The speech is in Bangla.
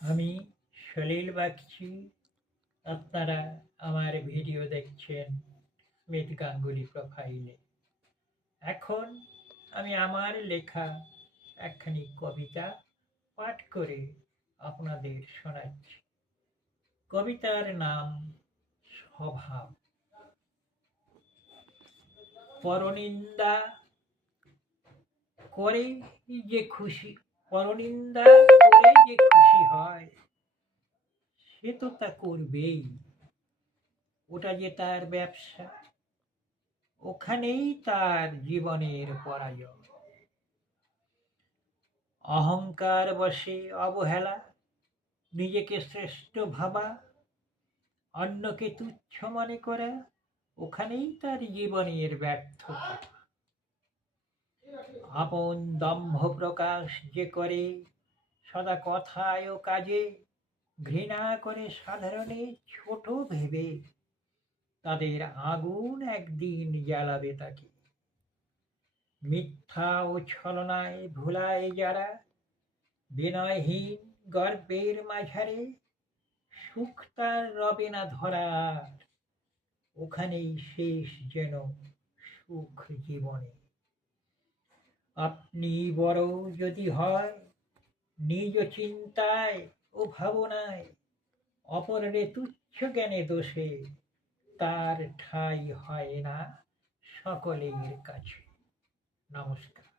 আমি সলিল বাগচি। আপনারা আমার ভিডিও দেখছেন স্মিথ গাঙ্গুলি প্রোফাইলে। এখন আমি আমার লেখা একখানি কবিতা পাঠ করে আপনাদের শোনাচ্ছি। কবিতার নাম স্বভাব। পরনিন্দা করে যে খুশি পরনিন্দা করে যে খুশি হয়, সে তো তা করবেই। ওটা যে তার ব্যবসা, ওখানেই তার জীবনের পরাজয়। অহংকার বশে অবহেলা, নিজেকে শ্রেষ্ঠ ভাবা, অন্যকে তুচ্ছ মনে করা, ওখানেই তার জীবনের ব্যর্থতা। আপন দম্ভ প্রকাশ যে করে সদা কথায় ও কাজে, ঘৃণা করে সাধারণে ছোট ভেবে, তাদের আগুন একদিন জ্বালাবে তাকে। মিথ্যা ও ছলনায় ভুলায় যারা, বিনয়হীন গর্বের মাঝারে, সুখ তার রবে না ধরার, ওখানেই শেষ যেন সুখ জীবনে। আপনি বড় যদি হয় নিজ চিন্তায় ও ভাবনায়, অপরের তুচ্ছ জ্ঞানে দোষে, তার ঠাঁই হয় না সকলের কাছে। নমস্কার।